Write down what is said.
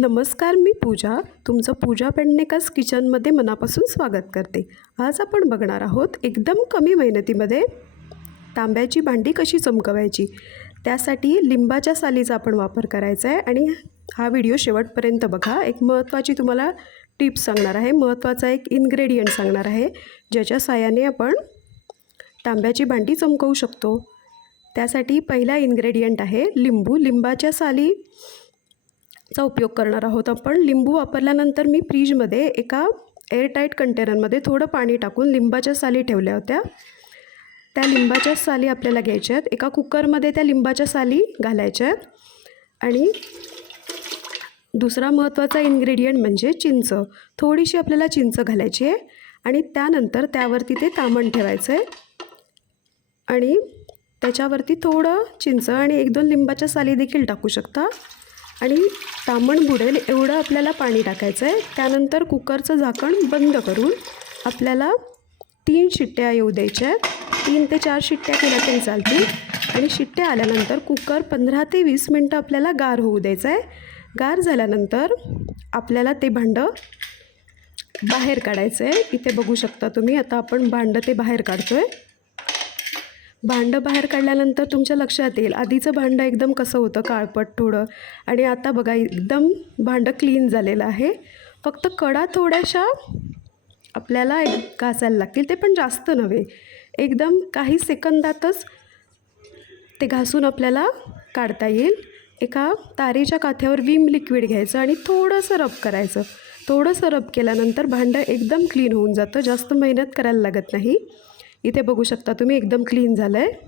नमस्कार मी पूजा. तुमचं पूजा पेडणेकर्स किचनमध्ये मनापासून स्वागत करते. आज आपण बघणार आहोत एकदम कमी मेहनतीमध्ये तांब्याची भांडी कशी चमकवायची त्यासाठी लिंबाच्या सालीचा आपण वापर करायचा आहे आणि हा व्हिडिओ शेवटपर्यंत बघा. एक महत्त्वाची तुम्हाला टिप्स सांगणार आहे. महत्त्वाचा एक इन्ग्रेडियंट सांगणार आहे ज्याच्या साहाय्याने आपण तांब्याची भांडी चमकवू शकतो. त्यासाठी पहिला इन्ग्रेडियंट आहे लिंबू. लिंबाच्या साली चा उपयोग करणार आहोत आपण. लिंबू वापरल्यानंतर मी फ्रीजमध्ये एका एअरटाईट कंटेनरमध्ये थोडं पाणी टाकून लिंबाच्या साली ठेवल्या होत्या. त्या लिंबाच्या साली आपल्याला घ्यायच्या आहेत. एका कुकरमध्ये त्या लिंबाच्या साली घालायच्या आहेत. आणि दुसरा महत्त्वाचा इन्ग्रेडियंट म्हणजे चिंच. थोडीशी आपल्याला चिंच घालायची आहे. आणि त्यानंतर त्यावरती ते तामण ठेवायचं आहे. आणि त्याच्यावरती थोडं चिंच आणि एक दोन लिंबाच्या साली देखील टाकू शकता. आणि तामण बुडेल एवढं आपल्याला पाणी टाकायचं आहे त्यानंतर कुकरचं झाकण बंद करून आपल्याला तीन शिट्ट्या येऊ द्यायच्या आहेत. तीन ते चार शिट्ट्या केल्या तरी चालतील. आणि शिट्ट्या आल्यानंतर कुकर पंधरा ते वीस मिनटं आपल्याला गार होऊ द्यायचं आहे गार झाल्यानंतर आपल्याला ते भांडं बाहेर काढायचं आहे इथे बघू शकता तुम्ही आता आपण भांडं ते बाहेर काढतो आहे भांडं बाहेर काढल्यानंतर तुमच्या लक्षात येईल. आधीचं भांडं एकदम कसं होतं? काळपट थोडं. आणि आता बघा एकदम भांडं क्लीन झालेलं आहे. फक्त कडा थोड्याशा आपल्याला एक घासायला लागतील. ते पण जास्त नव्हे. एकदम काही सेकंदातच ते घासून आपल्याला काढता येईल. एका तारेच्या काथ्यावर विम लिक्विड घ्यायचं आणि थोडंसं रब करायचं. थोडंसं रब केल्यानंतर भांडं एकदम क्लीन होऊन जातं. जास्त मेहनत करायला लागत नाही. इथे बघू शकता तुम्ही एकदम क्लीन झालं आहे